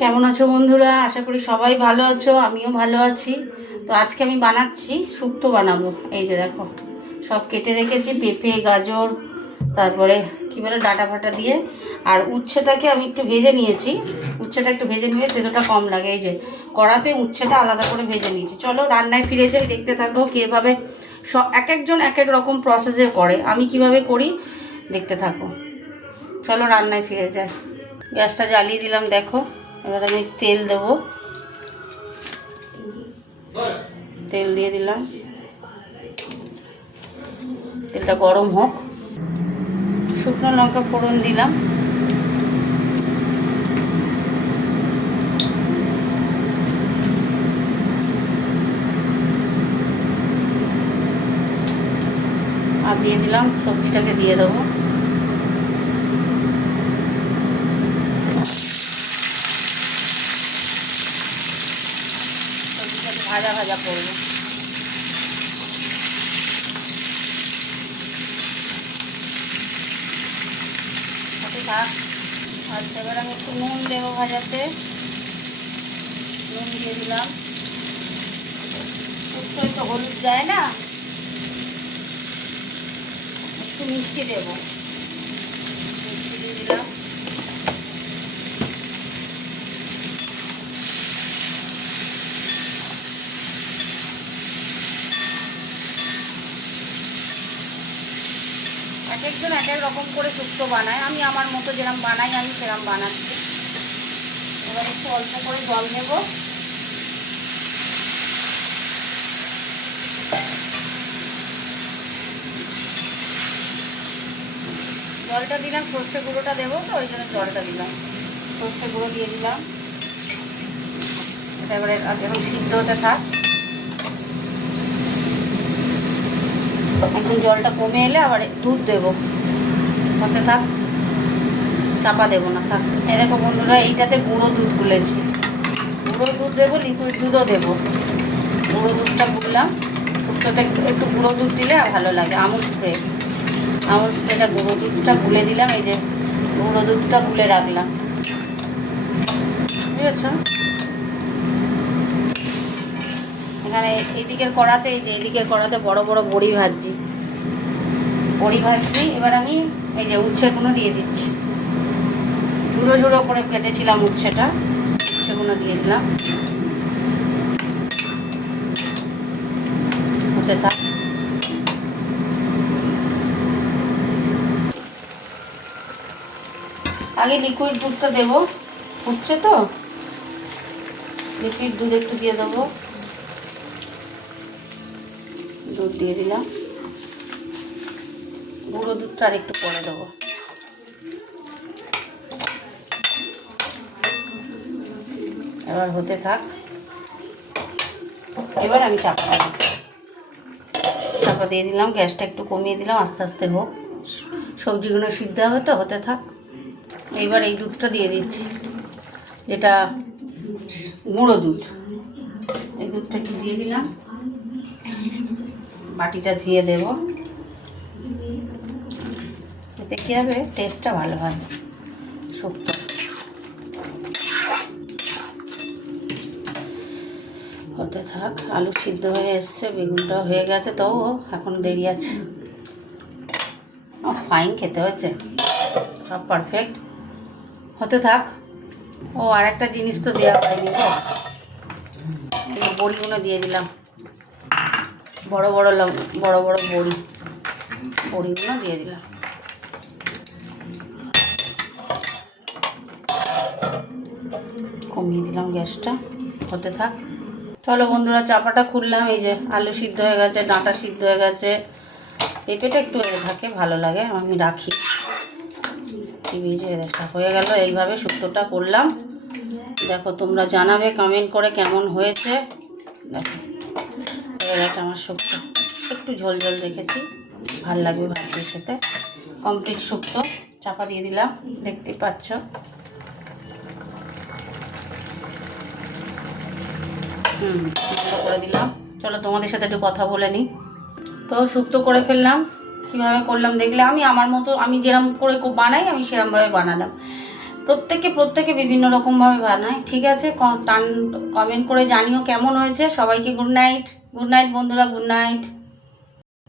কেমন আছো বন্ধুরা? আশা করি সবাই ভালো আছো, আমিও ভালো আছি। তো আজকে আমি বানাচ্ছি শুক্তো বানাবো। এই যে দেখো, সব কেটে রেখেছি, পেঁপে, গাজর, তারপরে কী বলে ডাঁটা ফাটা দিয়ে। আর উচ্ছেটাকে আমি একটু ভেজে নিয়েছি। উচ্ছেটা একটু ভেজে নিলে তেলোটা কম লাগে। এই যে কড়াতে উচ্ছেটা আলাদা করে ভেজে নিয়েছি। চলো রান্নায় ফিরে যাই, দেখতে থাকো কীভাবে এক একজন এক এক রকম প্রসেসে করে, আমি কিভাবে করি দেখতে থাকো। চলো রান্নায় ফিরে যাই। গ্যাসটা জ্বালিয়ে দিলাম, দেখো। এবার আমি তেল দেবো, তেল দিয়ে দিলাম, তেলটা গরম হোক। শুকনো লঙ্কা ফোড়ন দিলাম, আর দিয়ে দিলাম সবজিটাকে দিয়ে দেবো। সবজিটাকে ভাজা ভাজা করবো। আচ্ছা, এবার আমি একটু নুন দেবো ভাজাতে। নুন দিয়ে দিলাম। শুক্তোয় তো হলুদ যায় না, একটু মিষ্টি দেবো। মিষ্টি দিয়ে দিলাম। এক একজন এক এক রকম করে শুক্তো বানায়, আমি আমার মতো যেরকম বানাই আমি সেরকম বানাচ্ছি। এবার একটু অল্প করে জল দেবো। জলটা দিলাম, সর্ষে গুঁড়োটা দেবো তো ওই জন্য জলটা দিলাম। সর্ষে গুঁড়ো দিয়ে দিলাম। এটা এবারে এখন সিদ্ধ হতে থাক। এখন জলটা কমে এলে আবার দুধ দেবো, হতে থাক, চাপা দেবো না, থাক। এই দেখো বন্ধুরা, এইটাতে গুঁড়ো দুধ গুলেছি। গুঁড়ো দুধ দেবো, লিকুইড দুধও দেবো। গুঁড়ো দুধটা গুললাম। শুক্তোতে একটু গুঁড়ো দুধ দিলে আর ভালো লাগে। আমুল স্প্রেটা গুঁড়ো দুধটা গুলে দিলাম। এই যে গুঁড়ো দুধটা গুলে রাখলাম, বুঝেছ? এখানে এইদিকের কড়াতে, এই যে এইদিকের কড়াতে বড় বড় বড়ি ভাজছি। এবার আমি এই যে উচ্ছেগুলো দিয়ে দিচ্ছি। ঝুড়ো ঝুড়ো করে কেটেছিলাম উচ্ছেটা, সেগুলো দিয়ে দিলাম। হতে থাক। আগে লিকুইড দুধটা দেবো, ফুটছে তো। লিকুইড দুধ একটু দিয়ে দেবো। দুধ দিয়ে দিলাম। গুঁড়ো দুধটা আর একটু পরে দেবো। এবার হতে থাক। এবার আমি চাপা দিয়ে দিলাম। গ্যাসটা একটু কমিয়ে দিলাম, আস্তে আস্তে হোক। সবজিগুলো সিদ্ধ হবে তো, হতে থাক। এইবার এই দুধটা দিয়ে দিচ্ছি, যেটা গুঁড়ো দুধ। এই দুধটা একটু দিয়ে দিলাম। বাটিটা ধুয়ে দেব। এতে কী হবে, টেস্টটা ভালো হয় শুক্তো। হতে থাক। আলু সিদ্ধ হয়ে এসছে, বেগুনটাও হয়ে গেছে, তো এখন দেরি আছে। ফাইন খেতে হয়েছে, সব পারফেক্ট। হতে থাক। ও আর একটা জিনিস তো দেওয়া হয়নি, বড়িগুলো দিয়ে দিলাম। বড় বড় বড়িগুলো দিয়ে দিলাম। কমিয়ে দিলাম গ্যাসটা, হতে থাক। চলো বন্ধুরা, চাপাটা খুললাম। এই যে আলু সিদ্ধ হয়ে গেছে, ডাঁটা সিদ্ধ হয়ে গেছে, পেঁপেটা একটু থাকে, ভালো লাগে, আমি রাখি। হয়ে গেল। এইভাবে শুক্তোটা করলাম। দেখো, তোমরা জানাবে কমেন্ট করে কেমন হয়েছে। দেখো হয়ে গেছে আমার শুক্তো। একটু ঝোল ঝোল রেখেছি, ভালো লাগবে ভাত দিয়ে খেতে। কমপ্লিট শুক্তো। চাপা দিয়ে দিলাম, দেখতে পাচ্ছ। বন্ধ করে দিলাম। চলো তোমাদের সাথে একটু কথা বলে নিই। তো শুক্তো করে ফেললাম। কীভাবে করলাম দেখলে, আমি আমার মতো, আমি যেরকম করে বানাই আমি সেরকমভাবে বানালাম। প্রত্যেকে বিভিন্ন রকমভাবে বানায়। ঠিক আছে, কমেন্ট করে জানিও কেমন হয়েছে। সবাইকে গুড নাইট বন্ধুরা, গুড নাইট।